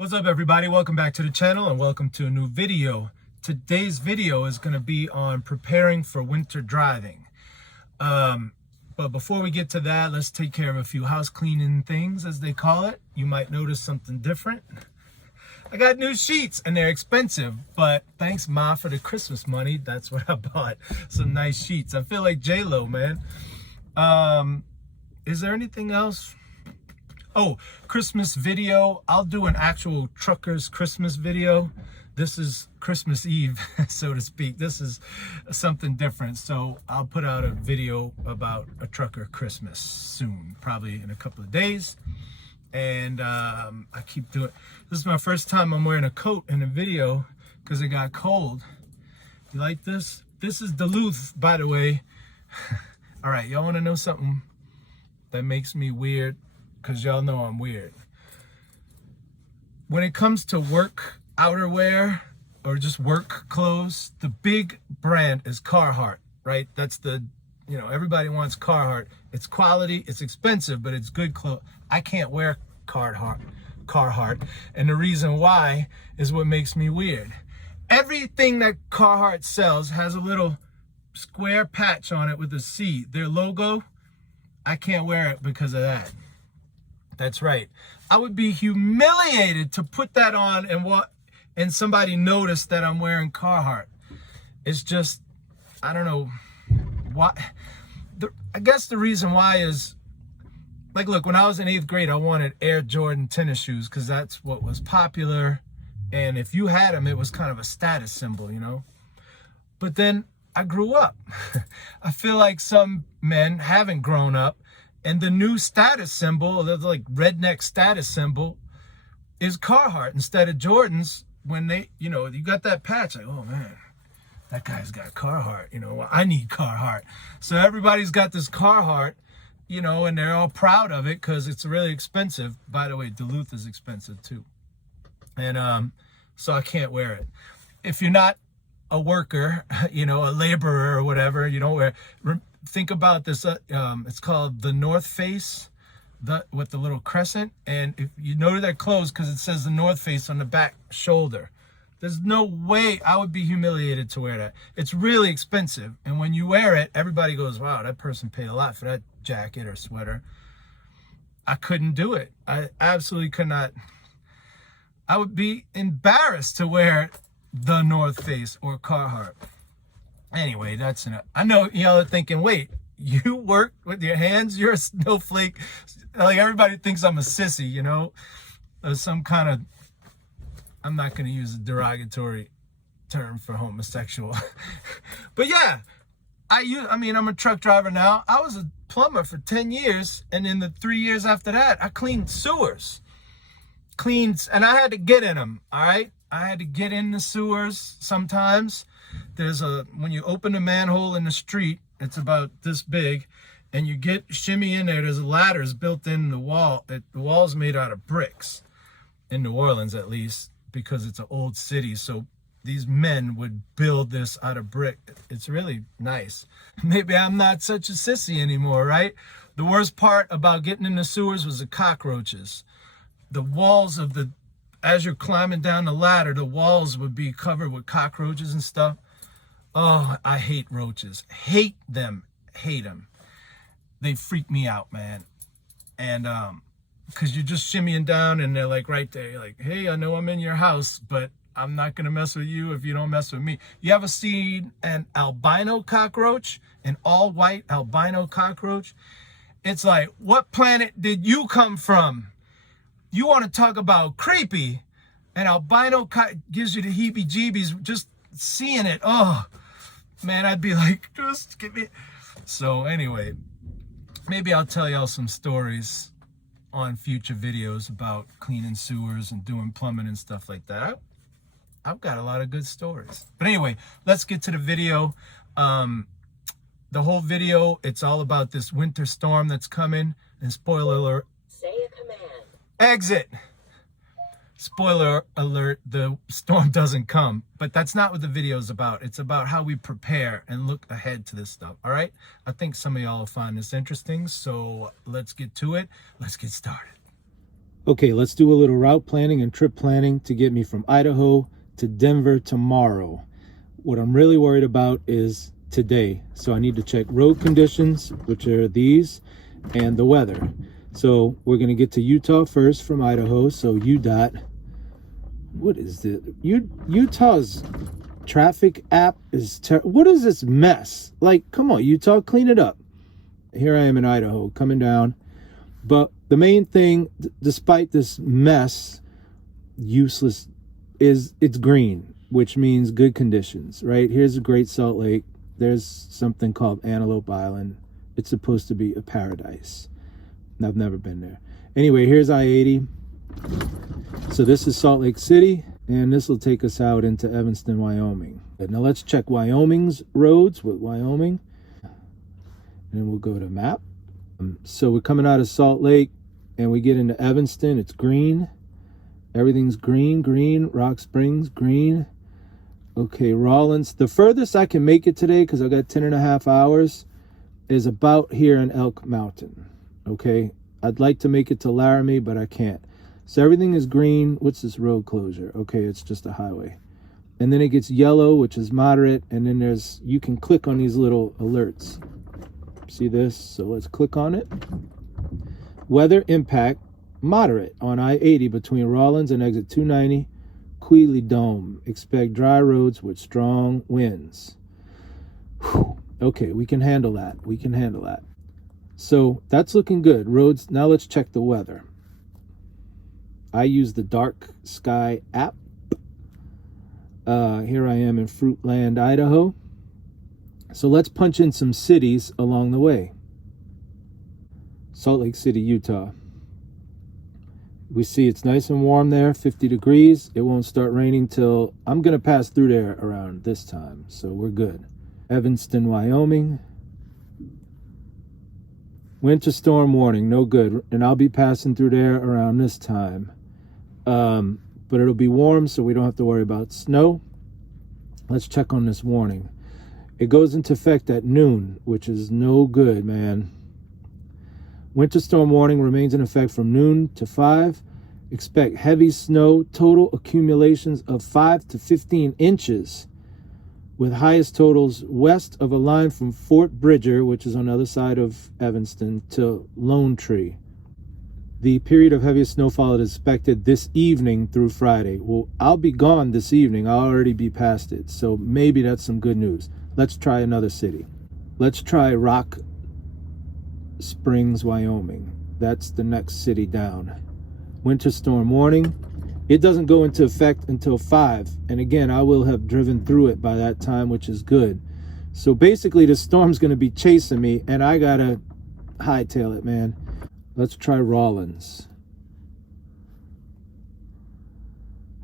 What's up, everybody? Welcome back to the channel and welcome to a new video. Today's video is going to be on preparing for winter driving. But before we get to that, let's take care of a few house cleaning things, as they call it. You might notice something different. I got new sheets and they're expensive, but thanks, Ma, for the Christmas money. That's what I bought. Some nice sheets. I feel like J-Lo, man. Is there anything else? Oh, Christmas video. I'll do an actual trucker's Christmas video. This is Christmas Eve, so to speak. This is something different. So I'll put out a video about a trucker Christmas soon, probably in a couple of days. And I keep doing, this is my first time I'm wearing a coat in a video because it got cold. You like this? This is Duluth, by the way. All right, y'all want to know something that makes me weird? Because y'all know I'm weird. When it comes to work outerwear or just work clothes, the big brand is Carhartt, right? That's the, everybody wants Carhartt. It's quality, it's expensive, but it's good clothes. I can't wear Carhartt. And the reason why is what makes me weird. Everything that Carhartt sells has a little square patch on it with a C. Their logo, I can't wear it because of that. That's right. I would be humiliated to put that on and somebody noticed that I'm wearing Carhartt. It's just, I don't know why. I guess the reason why is, like, look, when I was in 8th grade, I wanted Air Jordan tennis shoes because that's what was popular. And if you had them, it was kind of a status symbol, But then I grew up. I feel like some men haven't grown up. And the new status symbol, the like redneck status symbol, is Carhartt instead of Jordans. When they, you got that patch, like, oh man, that guy's got Carhartt, I need Carhartt. So everybody's got this Carhartt, and they're all proud of it because it's really expensive. By the way, Duluth is expensive too. And so I can't wear it. If you're not a worker, a laborer or whatever, you don't wear it. Think about this, it's called the North Face, with the little crescent. And if you know they're closed because it says the North Face on the back shoulder. There's no way I would be humiliated to wear that. It's really expensive. And when you wear it, everybody goes, wow, that person paid a lot for that jacket or sweater. I couldn't do it. I absolutely could not. I would be embarrassed to wear the North Face or Carhartt. Anyway, that's enough. I know y'all are thinking, wait, you work with your hands? You're a snowflake. Like, everybody thinks I'm a sissy, or some kind of, I'm not going to use a derogatory term for homosexual. But yeah, I'm a truck driver now. I was a plumber for 10 years. And in the 3 years after that, I cleaned sewers. And I had to get in them, all right? I had to get in the sewers sometimes. When you open a manhole in the street, it's about this big, and you shimmy in there, there's ladders built in the wall. The wall's made out of bricks, in New Orleans at least, because it's an old city. So these men would build this out of brick. It's really nice. Maybe I'm not such a sissy anymore, right? The worst part about getting in the sewers was the cockroaches. The walls as you're climbing down the ladder, the walls would be covered with cockroaches and stuff. Oh, I hate roaches. Hate them. Hate them. They freak me out, man. And because you're just shimmying down and they're like right there. You're like, hey, I know I'm in your house, but I'm not going to mess with you if you don't mess with me. You ever seen an albino cockroach? An all-white albino cockroach? It's like, what planet did you come from? You want to talk about creepy? An albino gives you the heebie-jeebies just seeing it. Oh, man, I'd be like, just give me. So anyway, maybe I'll tell y'all some stories on future videos about cleaning sewers and doing plumbing and stuff like that. I've got a lot of good stories. But anyway, let's get to the video. The whole video, it's all about this winter storm that's coming. And spoiler alert. Say a command. Exit. Spoiler alert, the storm doesn't come. But that's not what the video is about. It's about how we prepare and look ahead to this stuff, all right? I think some of y'all will find this interesting, so let's get to it. Let's get started. Okay, let's do a little route planning and trip planning to get me from Idaho to Denver tomorrow. What I'm really worried about is today. So I need to check road conditions, which are these, and the weather. So we're going to get to Utah first from Idaho. So UDOT. What is it? Utah's traffic app is what is this mess? Like, come on, Utah, clean it up. Here I am in Idaho, coming down. But the main thing, despite this mess, useless, is it's green, which means good conditions, right? Here's a Great Salt Lake. There's something called Antelope Island. It's supposed to be a paradise. I've never been there. Anyway, here's I-80. So this is Salt Lake City, and this will take us out into Evanston, Wyoming. Now let's check Wyoming's roads with Wyoming. And we'll go to map. So we're coming out of Salt Lake, and we get into Evanston. It's green. Everything's green, green. Rock Springs, green. Okay, Rawlins. The furthest I can make it today, because I've got 10.5 hours, is about here in Elk Mountain. Okay, I'd like to make it to Laramie, but I can't. So everything is green. What's this road closure? Okay, it's just a highway. And then it gets yellow, which is moderate. And then there's, you can click on these little alerts. See this? So let's click on it. Weather impact, moderate on I-80 between Rawlins and exit 290, Quealy Dome. Expect dry roads with strong winds. Whew. Okay, we can handle that. We can handle that. So that's looking good. Roads. Now let's check the weather. I use the Dark Sky app. Here I am in Fruitland, Idaho. So let's punch in some cities along the way. Salt Lake City, Utah. We see it's nice and warm there, 50 degrees. It won't start raining till, I'm going to pass through there around this time, so we're good. Evanston, Wyoming. Winter storm warning, no good. And I'll be passing through there around this time. But it'll be warm, so we don't have to worry about snow. Let's check on this warning. It goes into effect at noon, which is no good, man. Winter storm warning remains in effect from noon to 5. Expect heavy snow, total accumulations of 5 to 15 inches, with highest totals west of a line from Fort Bridger, which is on the other side of Evanston, to Lone Tree. The period of heaviest snowfall is expected this evening through Friday. Well, I'll be gone this evening. I'll already be past it, so maybe that's some good news. Let's try another city. Let's try Rock Springs, Wyoming. That's the next city down. Winter storm warning. It doesn't go into effect until 5. And again, I will have driven through it by that time, which is good. So basically, the storm's going to be chasing me, and I got to hightail it, man. Let's try Rawlins.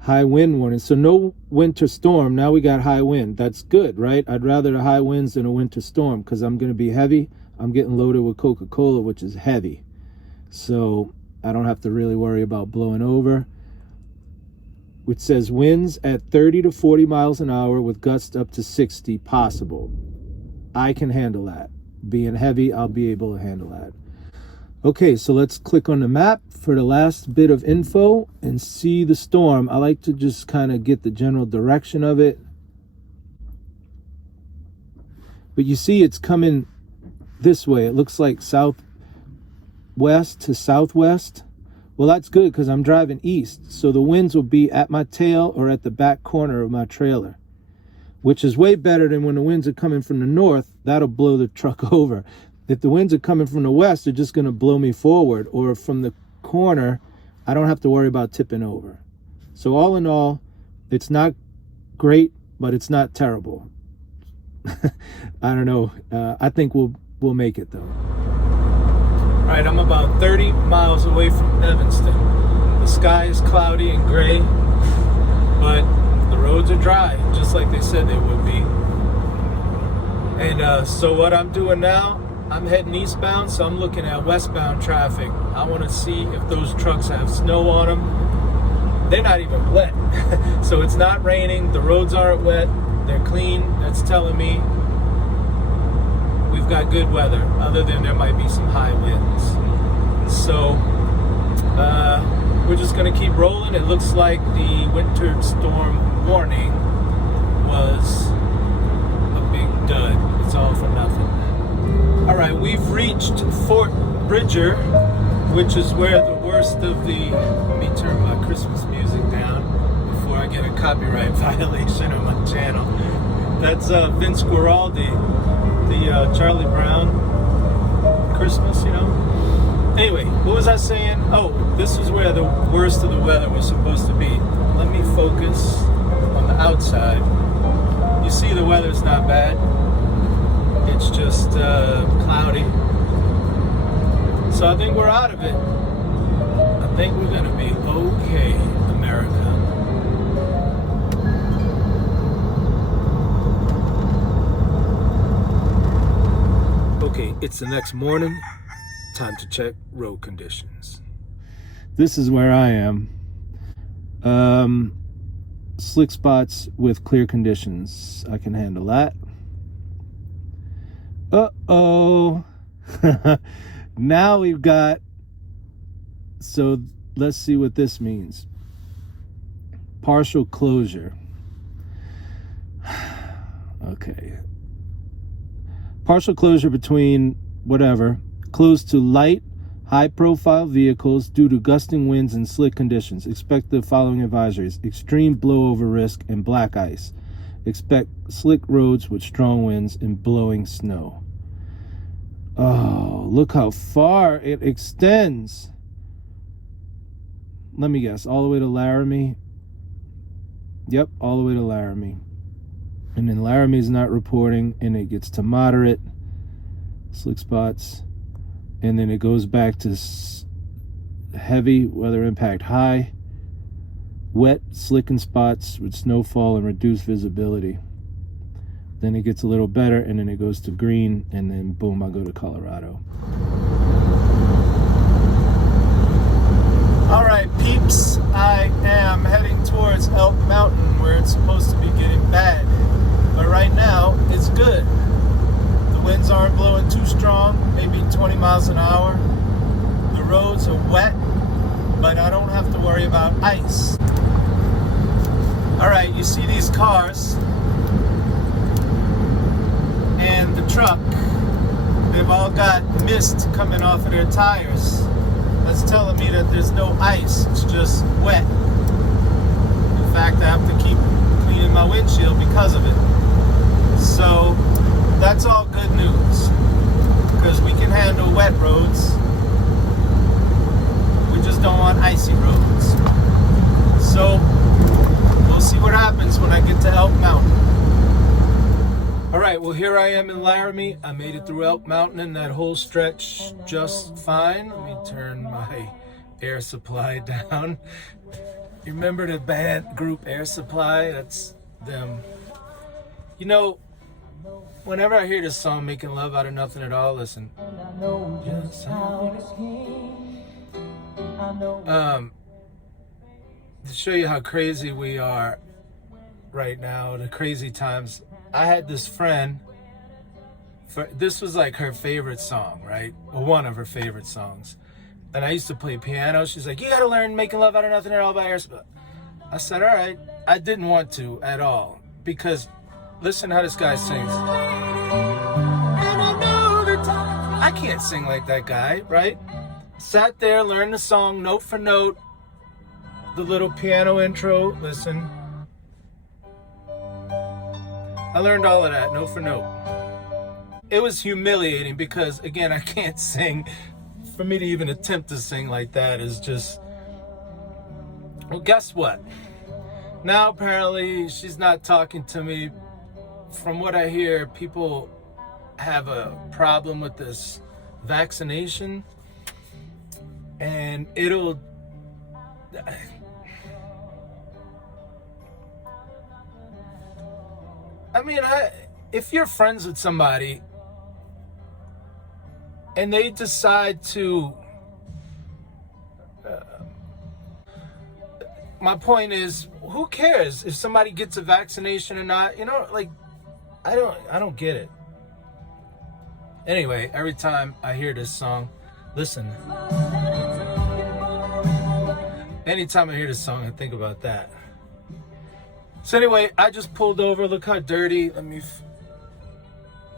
High wind warning. So no winter storm. Now we got high wind. That's good, right? I'd rather the high winds than a winter storm because I'm going to be heavy. I'm getting loaded with Coca-Cola, which is heavy. So I don't have to really worry about blowing over. Which says winds at 30 to 40 miles an hour with gusts up to 60 possible. I can handle that. Being heavy, I'll be able to handle that. Okay, so let's click on the map for the last bit of info and see the storm. I like to just kind of get the general direction of it. But you see it's coming this way. It looks like southwest to southwest. Well, that's good because I'm driving east. So the winds will be at my tail or at the back corner of my trailer, which is way better than when the winds are coming from the north. That'll blow the truck over. If the winds are coming from the west, they're just going to blow me forward. Or from the corner, I don't have to worry about tipping over. So all in all, it's not great, but it's not terrible. I don't know. I think we'll make it, though. All right, I'm about 30 miles away from Evanston. The sky is cloudy and gray, but the roads are dry, just like they said they would be. And so what I'm doing now, I'm heading eastbound, so I'm looking at westbound traffic. I want to see if those trucks have snow on them. They're not even wet. So it's not raining, the roads aren't wet, they're clean. That's telling me we've got good weather, other than there might be some high winds. So we're just gonna keep rolling. It looks like the winter storm warning was a big dud. It's all for nothing. All right, we've reached Fort Bridger, which is where the worst of the, let me turn my Christmas music down before I get a copyright violation on my channel. That's Vince Guaraldi, the Charlie Brown Christmas, you know. Anyway, what was I saying? Oh, this is where the worst of the weather was supposed to be. Let me focus on the outside. You see the weather's not bad. It's just cloudy. So I think we're out of it. I think we're gonna be okay, America. Okay, it's the next morning. Time to check road conditions. This is where I am. Slick spots with clear conditions. I can handle that. Uh-oh. Now we've got, so let's see what this means. Partial closure. Okay. Partial closure between whatever, closed to light, high-profile vehicles due to gusting winds and slick conditions. Expect the following advisories: extreme blowover risk and black ice. Expect slick roads with strong winds and blowing snow. Oh, look how far it extends. Let me guess, all the way to Laramie? Yep, all the way to Laramie. And then Laramie's not reporting, and it gets to moderate, slick spots, and then it goes back to heavy, weather impact high, wet, slicking spots with snowfall and reduced visibility. Then it gets a little better, and then it goes to green, and then boom, I go to Colorado. All right, peeps, I am heading towards Elk Mountain, where it's supposed to be getting bad. But right now, it's good. The winds aren't blowing too strong, maybe 20 miles an hour. The roads are wet, but I don't have to worry about ice. All right, you see these cars and the truck, they've all got mist coming off of their tires. That's telling me that there's no ice, it's just wet. In fact, I have to keep cleaning my windshield because of it. So that's all good news, because we can handle wet roads. We just don't want icy roads. So we'll see what happens when I get to Elk Mountain. All right, well, here I am in Laramie. I made it through Elk Mountain and that whole stretch just fine. Let me turn my air supply down. You remember the band group Air Supply? That's them. You know, whenever I hear this song, Making Love Out of Nothing at All, listen. To show you how crazy we are right now, the crazy times. I had this friend, this was like her favorite song, right? Or one of her favorite songs. And I used to play piano. She's like, you gotta learn Making Love Out of Nothing at All by Air Supply. I said, all right. I didn't want to at all, because listen how this guy sings. I can't sing like that guy, right? Sat there, learned the song note for note, the little piano intro, listen. I learned all of that, note for note. It was humiliating because, again, I can't sing. For me to even attempt to sing like that is just... Well, guess what? Now, apparently, she's not talking to me. From what I hear, people have a problem with this vaccination. And it'll... I mean, if you're friends with somebody and they decide to, my point is, who cares if somebody gets a vaccination or not? You know, like, I don't get it. Anyway, every time I hear this song, listen. Anytime I hear this song, I think about that. So anyway, I just pulled over. Look how dirty. Let me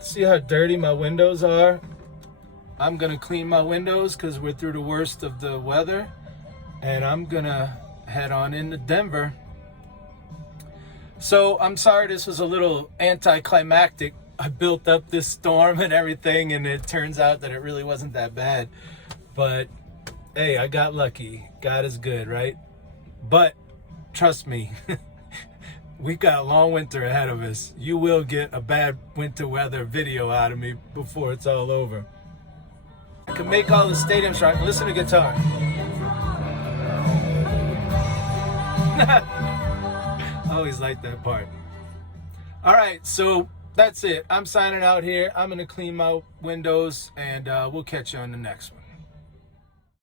see how dirty my windows are. I'm gonna clean my windows because we're through the worst of the weather, and I'm gonna head on into Denver. So I'm sorry this was a little anticlimactic. I built up this storm and everything, and it turns out that it really wasn't that bad. But hey, I got lucky. God is good, right? But trust me, we've got a long winter ahead of us. You will get a bad winter weather video out of me before it's all over. I can make all the stadiums right. Listen to guitar. I always like that part. All right, so that's it. I'm signing out here. I'm going to clean my windows, and we'll catch you on the next one.